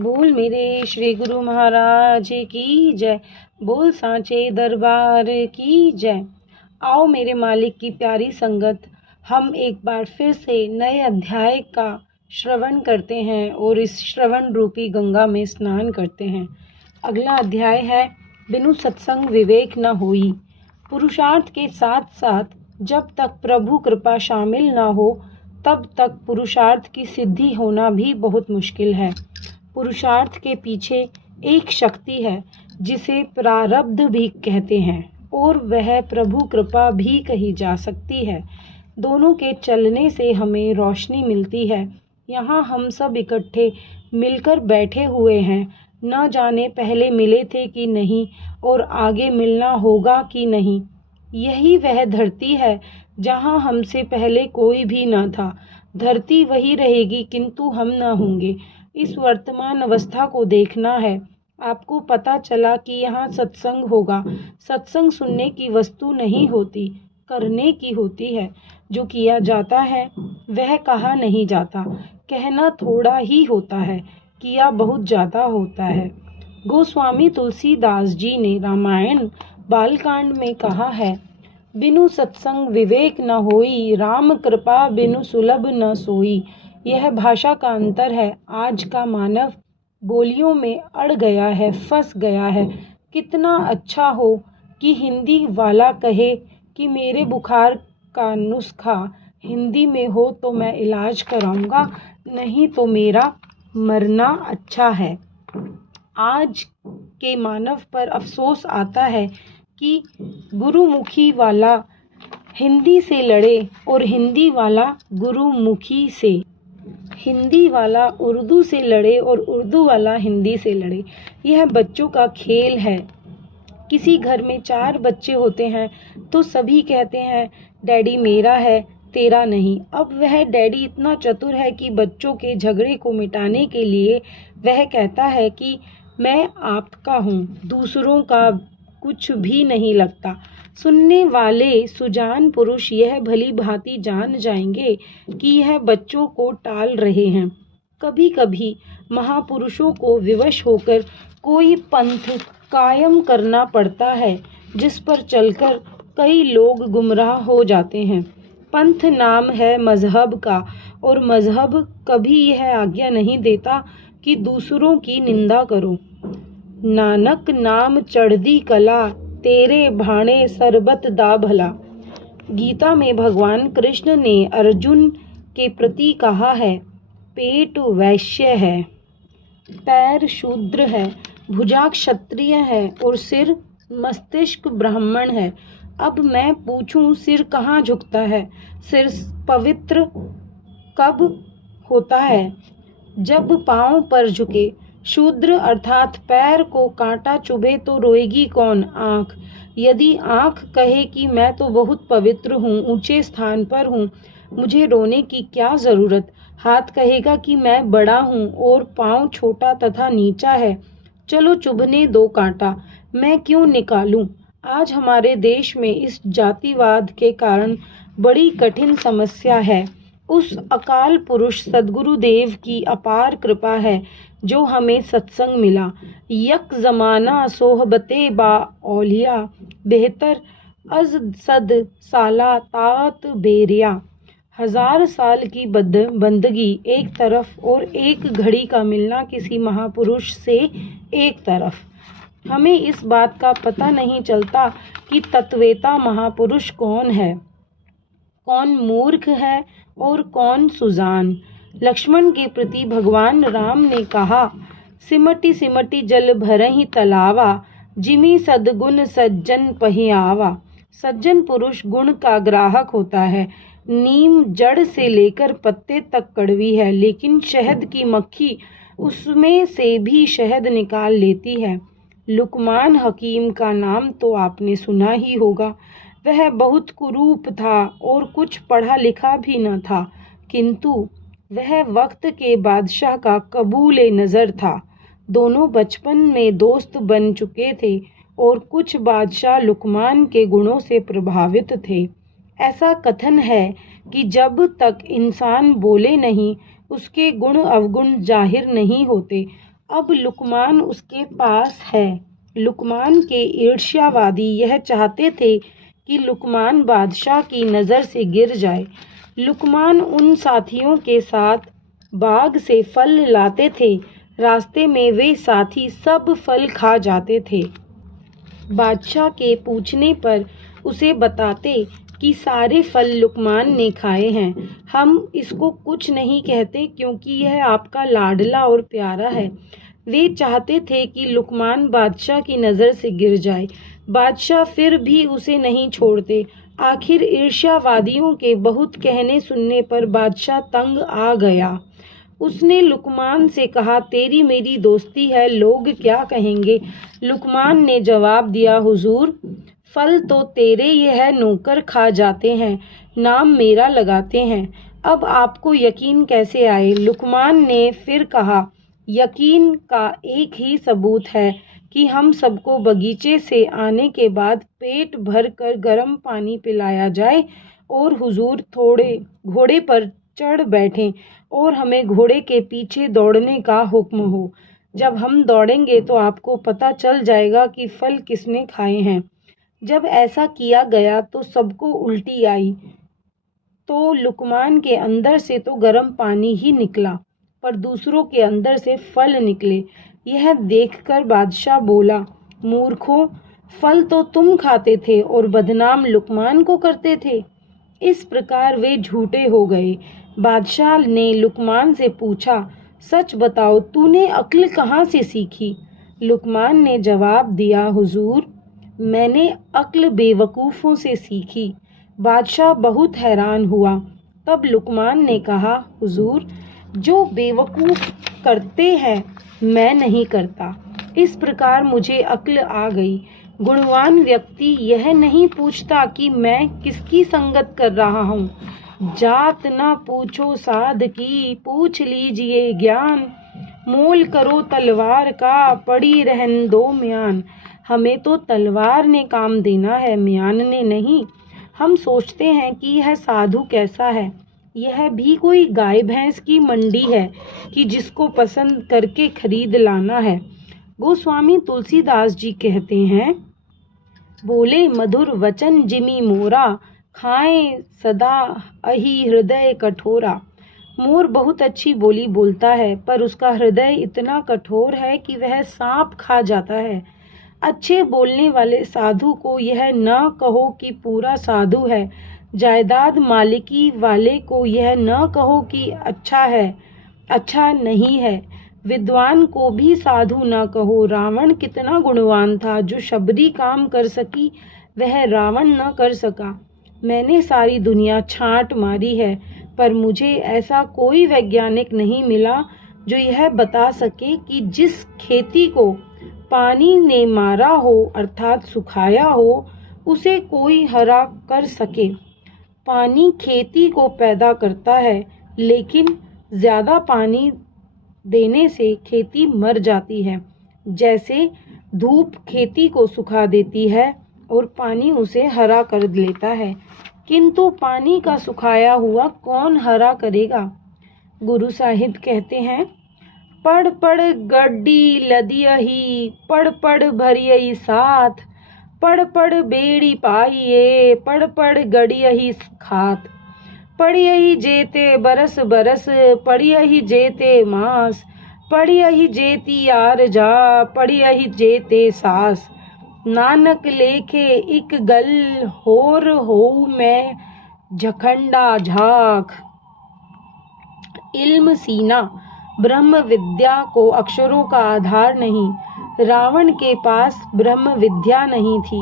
बोल मेरे श्री गुरु महाराज की जय। बोल सांचे दरबार की जय। आओ मेरे मालिक की प्यारी संगत, हम एक बार फिर से नए अध्याय का श्रवण करते हैं और इस श्रवण रूपी गंगा में स्नान करते हैं। अगला अध्याय है बिनु सत्संग विवेक न होई। पुरुषार्थ के साथ साथ जब तक प्रभु कृपा शामिल न हो तब तक पुरुषार्थ की सिद्धि होना भी बहुत मुश्किल है। पुरुषार्थ के पीछे एक शक्ति है जिसे प्रारब्ध भी कहते हैं और वह प्रभु कृपा भी कही जा सकती है। दोनों के चलने से हमें रोशनी मिलती है। यहाँ हम सब इकट्ठे मिलकर बैठे हुए हैं, न जाने पहले मिले थे कि नहीं और आगे मिलना होगा कि नहीं। यही वह धरती है जहाँ हमसे पहले कोई भी न था। धरती वही रहेगी किंतु हम न होंगे। इस वर्तमान अवस्था को देखना है। आपको पता चला कि यहाँ सत्संग होगा। सत्संग सुनने की वस्तु नहीं होती, करने की होती है। जो किया जाता है वह कहा नहीं जाता। कहना थोड़ा ही होता है, किया बहुत ज़्यादा होता है। गोस्वामी तुलसीदास जी ने रामायण बालकांड में कहा है, बिनु सत्संग विवेक न होई, राम कृपा बिनु सुलभ न सोई। यह भाषा का अंतर है। आज का मानव बोलियों में अड़ गया है, फंस गया है। कितना अच्छा हो कि हिंदी वाला कहे कि मेरे बुखार का नुस्खा हिंदी में हो तो मैं इलाज कराऊंगा, नहीं तो मेरा मरना अच्छा है। आज के मानव पर अफसोस आता है कि गुरुमुखी वाला हिंदी से लड़े और हिंदी वाला गुरुमुखी से, हिंदी वाला उर्दू से लड़े और उर्दू वाला हिंदी से लड़े। यह बच्चों का खेल है। किसी घर में 4 बच्चे होते हैं तो सभी कहते हैं डैडी मेरा है, तेरा नहीं। अब वह डैडी इतना चतुर है कि बच्चों के झगड़े को मिटाने के लिए वह कहता है कि मैं आपका हूँ, दूसरों का कुछ भी नहीं लगता। सुनने वाले सुजान पुरुष यह भली भांति जान जाएंगे कि यह बच्चों को टाल रहे हैं। कभी कभी महापुरुषों को विवश होकर कोई पंथ कायम करना पड़ता है जिस पर चलकर कई लोग गुमराह हो जाते हैं। पंथ नाम है मजहब का और मजहब कभी यह आज्ञा नहीं देता कि दूसरों की निंदा करो। नानक नाम चढ़दी कला, तेरे भाणे सरबत दा भला। गीता में भगवान कृष्ण ने अर्जुन के प्रति कहा है, पेट वैश्य है, पैर शूद्र है, भुजा क्षत्रिय है और सिर मस्तिष्क ब्राह्मण है। अब मैं पूछूं सिर कहाँ झुकता है? सिर पवित्र कब होता है? जब पांव पर झुके। शूद्र अर्थात पैर को कांटा चुभे तो रोएगी कौन? आँख। यदि आँख कहे कि मैं तो बहुत पवित्र हूँ, ऊंचे स्थान पर हूँ, मुझे रोने की क्या ज़रूरत? हाथ कहेगा कि मैं बड़ा हूँ और पाँव छोटा तथा नीचा है, चलो चुभने दो कांटा, मैं क्यों निकालूं? आज हमारे देश में इस जातिवाद के कारण बड़ी कठिन समस्या है। उस अकाल पुरुष सद्गुरुदेव की अपार कृपा है जो हमें सत्संग मिला। यक जमाना सोहबते बा औलिया, बेहतर अज सद साला तात बेरिया। 1000 साल की बंदगी एक तरफ और एक घड़ी का मिलना किसी महापुरुष से एक तरफ। हमें इस बात का पता नहीं चलता कि तत्वेता महापुरुष कौन है, कौन मूर्ख है और कौन सुजान। लक्ष्मण के प्रति भगवान राम ने कहा, सिमटी सिमटी जल भरहि तलावा, जिमि सद्गुण सज्जन पहियावा। सज्जन पुरुष गुण का ग्राहक होता है। नीम जड़ से लेकर पत्ते तक कड़वी है, लेकिन शहद की मक्खी उसमें से भी शहद निकाल लेती है। लुकमान हकीम का नाम तो आपने सुना ही होगा। वह बहुत कुरूप था और कुछ पढ़ा लिखा भी न था, किंतु वह वक्त के बादशाह का कबूले नज़र था। दोनों बचपन में दोस्त बन चुके थे और कुछ बादशाह लुकमान के गुणों से प्रभावित थे। ऐसा कथन है कि जब तक इंसान बोले नहीं उसके गुण अवगुण जाहिर नहीं होते। अब लुकमान उसके पास है। लुकमान के ईर्ष्यावादी यह चाहते थे कि लुकमान बादशाह की नज़र से गिर जाए। लुकमान उन साथियों के साथ बाग से फल लाते थे। रास्ते में वे साथी सब फल खा जाते थे। बादशाह के पूछने पर उसे बताते कि सारे फल लुकमान ने खाए हैं। हम इसको कुछ नहीं कहते क्योंकि यह आपका लाडला और प्यारा है। वे चाहते थे कि लुकमान बादशाह की नज़र से गिर जाए। बादशाह फिर भी उसे नहीं छोड़ते। आखिर ईर्ष्यावादियों के बहुत कहने सुनने पर बादशाह तंग आ गया। उसने लुकमान से कहा, तेरी मेरी दोस्ती है, लोग क्या कहेंगे? लुकमान ने जवाब दिया, हुजूर, फल तो तेरे यह नौकर खा जाते हैं, नाम मेरा लगाते हैं। अब आपको यकीन कैसे आए? लुकमान ने फिर कहा, यकीन का एक ही सबूत है कि हम सबको बगीचे से आने के बाद पेट भर कर गर्म पानी पिलाया जाए और हुजूर थोड़े घोड़े पर चढ़ बैठें और हमें घोड़े के पीछे दौड़ने का हुक्म हो। जब हम दौड़ेंगे तो आपको पता चल जाएगा कि फल किसने खाए हैं। जब ऐसा किया गया तो सबको उल्टी आई। तो लुकमान के अंदर से तो गर्म पानी ही निकला, पर दूसरों के अंदर से फल निकले। यह देखकर बादशाह बोला, मूर्खों, फल तो तुम खाते थे और बदनाम लुकमान को करते थे। इस प्रकार वे झूठे हो गए। बादशाह ने लुकमान से पूछा, सच बताओ, तूने अक्ल कहाँ से सीखी? लुकमान ने जवाब दिया, हुजूर, मैंने अक्ल बेवकूफ़ों से सीखी। बादशाह बहुत हैरान हुआ। तब लुकमान ने कहा, हुजूर, जो बेवकूफ़ करते हैं मैं नहीं करता। इस प्रकार मुझे अक्ल आ गई। गुणवान व्यक्ति यह नहीं पूछता कि मैं किसकी संगत कर रहा हूँ। जात ना पूछो साध की, पूछ लीजिए ज्ञान। मोल करो तलवार का, पड़ी रहन दो म्यान। हमें तो तलवार ने काम देना है, म्यान ने नहीं। हम सोचते हैं कि यह साधु कैसा है। यह भी कोई गाय भैंस की मंडी है कि जिसको पसंद करके खरीद लाना है। गोस्वामी तुलसीदास जी कहते हैं, बोले मधुर वचन जिमी मोरा, खाएं सदा अहि हृदय कठोरा। मोर बहुत अच्छी बोली बोलता है, पर उसका हृदय इतना कठोर है कि वह सांप खा जाता है। अच्छे बोलने वाले साधु को यह न कहो कि पूरा साधु है। जायदाद मालिकी वाले को यह न कहो कि अच्छा है, अच्छा नहीं है। विद्वान को भी साधु न कहो। रावण कितना गुणवान था, जो शबरी काम कर सकी वह रावण न कर सका। मैंने सारी दुनिया छांट मारी है, पर मुझे ऐसा कोई वैज्ञानिक नहीं मिला जो यह बता सके कि जिस खेती को पानी ने मारा हो अर्थात सुखाया हो, उसे कोई हरा कर सके। पानी खेती को पैदा करता है, लेकिन ज़्यादा पानी देने से खेती मर जाती है। जैसे धूप खेती को सुखा देती है और पानी उसे हरा कर लेता है, किंतु पानी का सुखाया हुआ कौन हरा करेगा? गुरु साहिब कहते हैं, पढ़ पढ़ गड्डी लदियही, पढ़ पढ़ भरियही साथ, पढ़ पढ़ बेड़ी पाइये, पढ़ पढ़ गड़ियही खात। पढ़ियही जेते बरस बरस, पढ़ियही जेते मास, पढ़ियही जेती आर जा, पढ़ियही जेते सास। नानक लेखे इक गल, होर हो मैं झखंडा झाख। इल्म सीना, ब्रह्म विद्या को अक्षरों का आधार नहीं। रावण के पास ब्रह्म विद्या नहीं थी,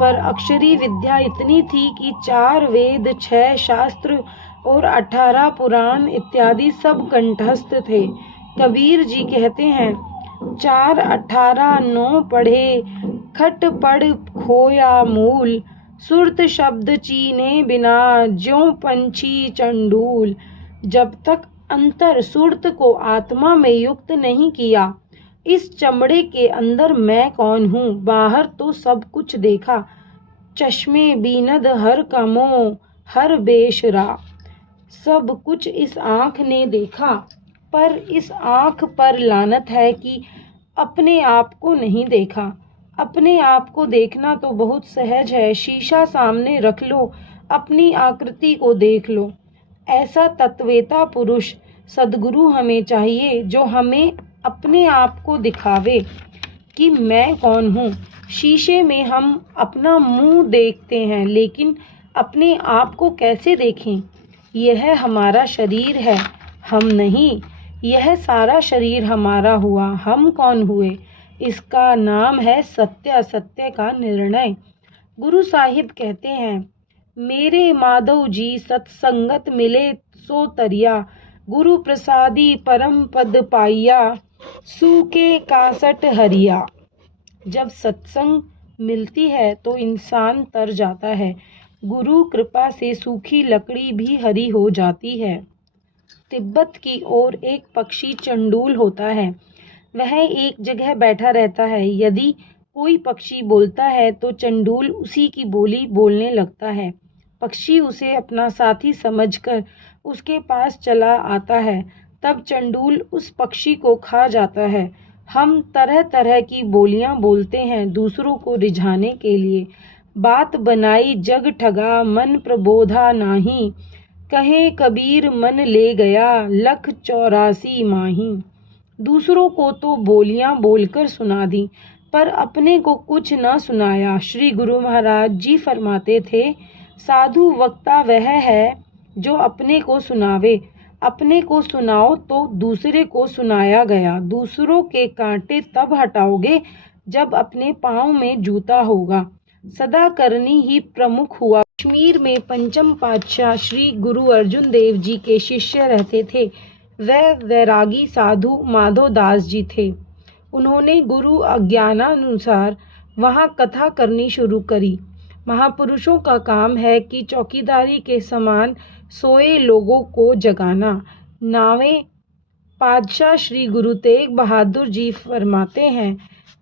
पर अक्षरी विद्या इतनी थी कि 4 वेद, 6 शास्त्र और 18 पुराण इत्यादि सब कंठस्थ थे। कबीर जी कहते हैं, 4 18 9 पढ़े, खट पढ़ खोया मूल। सुरत शब्द चीने बिना, ज्यों पंछी चंडूल। जब तक अंतर सुरत को आत्मा में युक्त नहीं किया, इस चमड़े के अंदर मैं कौन हूँ? बाहर तो सब कुछ देखा, चश्मे बीनद हर कमो हर बेशरा। सब कुछ इस आँख ने देखा, पर इस आँख पर लानत है कि अपने आप को नहीं देखा। अपने आप को देखना तो बहुत सहज है, शीशा सामने रख लो, अपनी आकृति को देख लो। ऐसा तत्वेता पुरुष सद्गुरु हमें चाहिए, जो हमें अपने आप को दिखावे कि मैं कौन हूँ। शीशे में हम अपना मुंह देखते हैं, लेकिन अपने आप को कैसे देखें? यह हमारा शरीर है, हम नहीं। यह सारा शरीर हमारा हुआ, हम कौन हुए? इसका नाम है सत्य असत्य का निर्णय। गुरु साहिब कहते हैं, मेरे माधव जी सत्संगत मिले सो तरिया, गुरु प्रसादी परम पद पाइया, सूके कासट हरिया। जब सत्संग मिलती है तो इंसान तर जाता है। गुरु कृपा से सूखी लकड़ी भी हरी हो जाती है। तिब्बत की ओर एक पक्षी चंडूल होता है। वह एक जगह बैठा रहता है। यदि कोई पक्षी बोलता है तो चंडूल उसी की बोली बोलने लगता है। पक्षी उसे अपना साथी समझकर उसके पास चला आता है। तब चंडूल उस पक्षी को खा जाता है। हम तरह तरह की बोलियां बोलते हैं दूसरों को रिझाने के लिए। बात बनाई जग ठगा, मन प्रबोधा नाही, कहे कबीर मन ले गया, लख 84 माही। दूसरों को तो बोलियां बोलकर सुना दी, पर अपने को कुछ न सुनाया। श्री गुरु महाराज जी फरमाते थे, साधु वक्ता वह है जो अपने को सुनावे। अपने को सुनाओ तो दूसरे को सुनाया गया। दूसरों के कांटे तब हटाओगे जब अपने पाँव में जूता होगा। सदा करनी ही प्रमुख हुआ। कश्मीर में पंचम पातशाह श्री गुरु अर्जुन देव जी के शिष्य रहते थे। वह वैरागी साधु माधो दास जी थे। उन्होंने गुरु आज्ञानुसार वहाँ कथा करनी शुरू करी। महापुरुषों का काम है कि चौकीदारी के समान सोए लोगों को जगाना। नावें पातशाह श्री गुरु तेग बहादुर जी फरमाते हैं,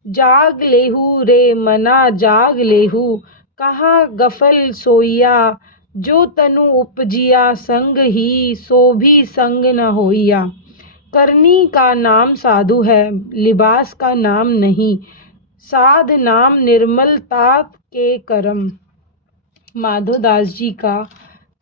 जाग लेहू रे मना जाग लेहू, कहाँ गफल सोइया, जो तनु उपजिया संग ही, सो भी संग न होइया। करनी का नाम साधु है, लिबास का नाम नहीं। साध नाम निर्मलता के करम। माधोदास जी का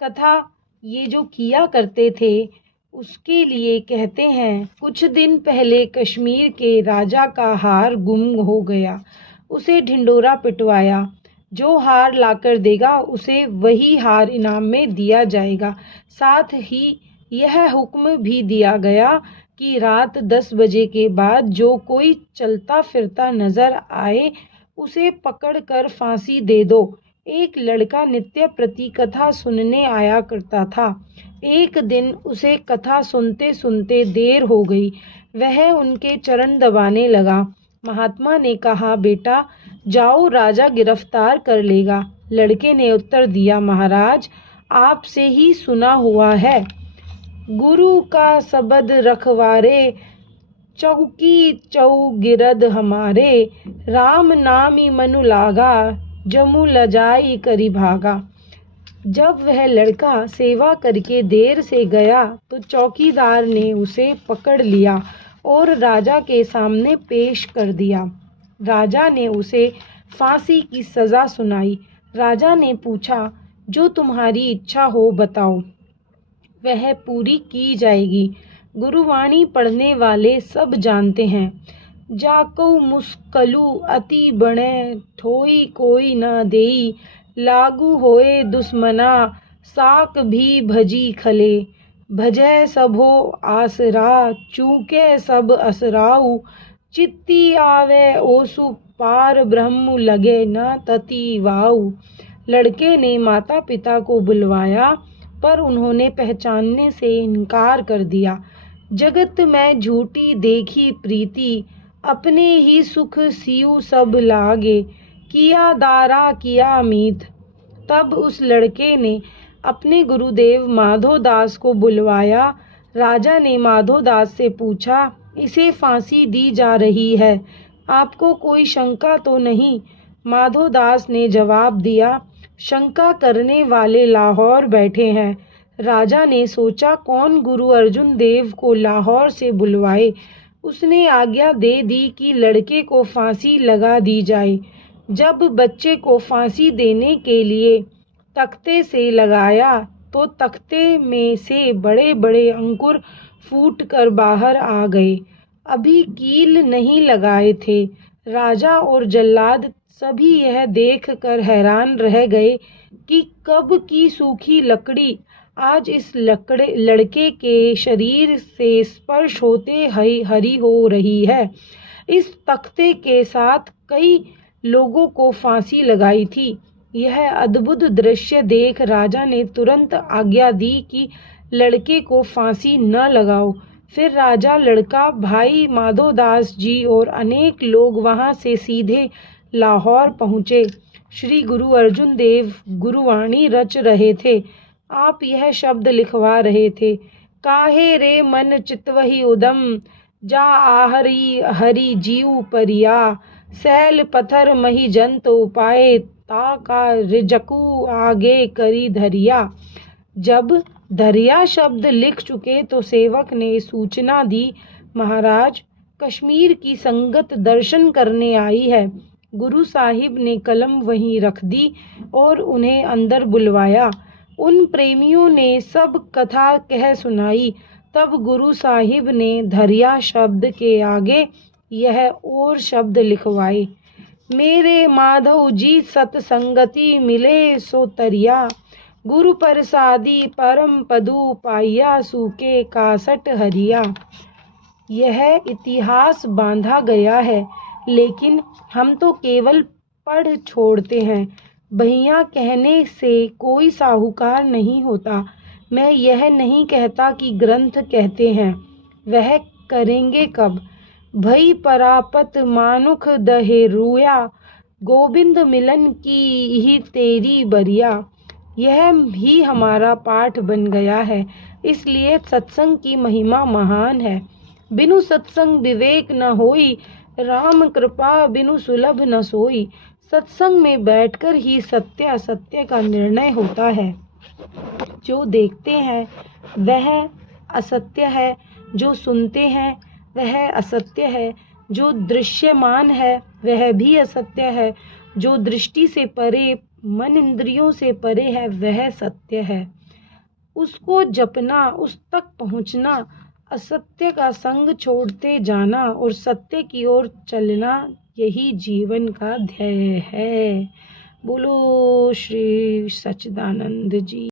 कथा ये जो किया करते थे उसके लिए कहते हैं, कुछ दिन पहले कश्मीर के राजा का हार गुम हो गया। उसे ढिंडोरा पिटवाया। जो हार लाकर देगा उसे वही हार इनाम में दिया जाएगा। साथ ही यह हुक्म भी दिया गया कि रात 10 बजे के बाद जो कोई चलता फिरता नजर आए उसे पकड़कर फांसी दे दो। एक लड़का नित्य प्रति कथा सुनने आया करता था। एक दिन उसे कथा सुनते सुनते देर हो गई। वह उनके चरण दबाने लगा। महात्मा ने कहा, बेटा जाओ, राजा गिरफ्तार कर लेगा। लड़के ने उत्तर दिया, महाराज आपसे ही सुना हुआ है, गुरु का सबद रखवारे, चौकी चौगिरद हमारे, राम नामी मनु लागा, जमु लजाई करी भागा। जब वह लड़का सेवा करके देर से गया तो चौकीदार ने उसे पकड़ लिया और राजा के सामने पेश कर दिया। राजा ने उसे फांसी की सज़ा सुनाई। राजा ने पूछा, जो तुम्हारी इच्छा हो बताओ, वह पूरी की जाएगी। गुरुवाणी पढ़ने वाले सब जानते हैं, जाको मुस्कलू अति बणे, ठोई कोई न देई, लागू होए दुश्मना, साक भी भजी खले, भजै सबो आसरा, चूके सब असराऊ, चित्ती आवे ओसु पार, ब्रह्म लगे न तति वाऊ। लड़के ने माता पिता को बुलवाया पर उन्होंने पहचानने से इनकार कर दिया। जगत में झूठी देखी प्रीति, अपने ही सुख सियु सब लागे, किया दारा किया मीत। तब उस लड़के ने अपने गुरुदेव माधोदास को बुलवाया। राजा ने माधोदास से पूछा, इसे फांसी दी जा रही है, आपको कोई शंका तो नहीं? माधोदास ने जवाब दिया, शंका करने वाले लाहौर बैठे हैं, राजा ने सोचा कौन गुरु अर्जुन देव को लाहौर से बुलवाए। उसने आज्ञा दे दी कि लड़के को फांसी लगा दी जाए। जब बच्चे को फांसी देने के लिए तख्ते से लगाया तो तख्ते में से बड़े बड़े अंकुर फूट कर बाहर आ गए। अभी कील नहीं लगाए थे। राजा और जल्लाद सभी यह देख कर हैरान रह गए कि कब की सूखी लकड़ी आज इस लड़के के शरीर से स्पर्श होते हरी हो रही है। इस तख्ते के साथ कई लोगों को फांसी लगाई थी। यह अद्भुत दृश्य देख राजा ने तुरंत आज्ञा दी कि लड़के को फांसी न लगाओ। फिर राजा, लड़का, भाई माधोदास जी और अनेक लोग वहां से सीधे लाहौर पहुँचे। श्री गुरु अर्जुन देव गुरुवाणी रच रहे थे। आप यह शब्द लिखवा रहे थे, काहे रे मन चितवही उदम, जा आहरी हरि जीव परिया, सैल पत्थर मही जंत उपाय, ताका रिजकू आगे करी धरिया। जब धरिया शब्द लिख चुके तो सेवक ने सूचना दी, महाराज कश्मीर की संगत दर्शन करने आई है। गुरु साहिब ने कलम वहीं रख दी और उन्हें अंदर बुलवाया। उन प्रेमियों ने सब कथा कह सुनाई। तब गुरु साहिब ने धरिया शब्द के आगे यह और शब्द लिखवाए, मेरे माधव जी सतसंगति मिले सो तरिया, गुरु प्रसादी परम पदु पाइया, सूके कासट हरिया। यह इतिहास बांधा गया है, लेकिन हम तो केवल पढ़ छोड़ते हैं। भैया कहने से कोई साहूकार नहीं होता। मैं यह नहीं कहता कि ग्रंथ कहते हैं, वह करेंगे कब। भई परापत मानुख दहे रुया, गोविंद मिलन की ही तेरी बरिया। यह ही हमारा पाठ बन गया है। इसलिए सत्संग की महिमा महान है। बिनु सत्संग विवेक न होई, राम कृपा बिनु सुलभ न सोई। सत्संग में बैठकर ही सत्य असत्य का निर्णय होता है। जो देखते हैं वह असत्य है, जो सुनते हैं वह असत्य है, जो दृश्यमान है वह भी असत्य है, जो दृष्टि से परे मन इंद्रियों से परे है वह सत्य है। उसको जपना, उस तक पहुँचना, असत्य का संग छोड़ते जाना और सत्य की ओर चलना, यही जीवन का ध्येय है। बोलो श्री सच्चिदानंद जी।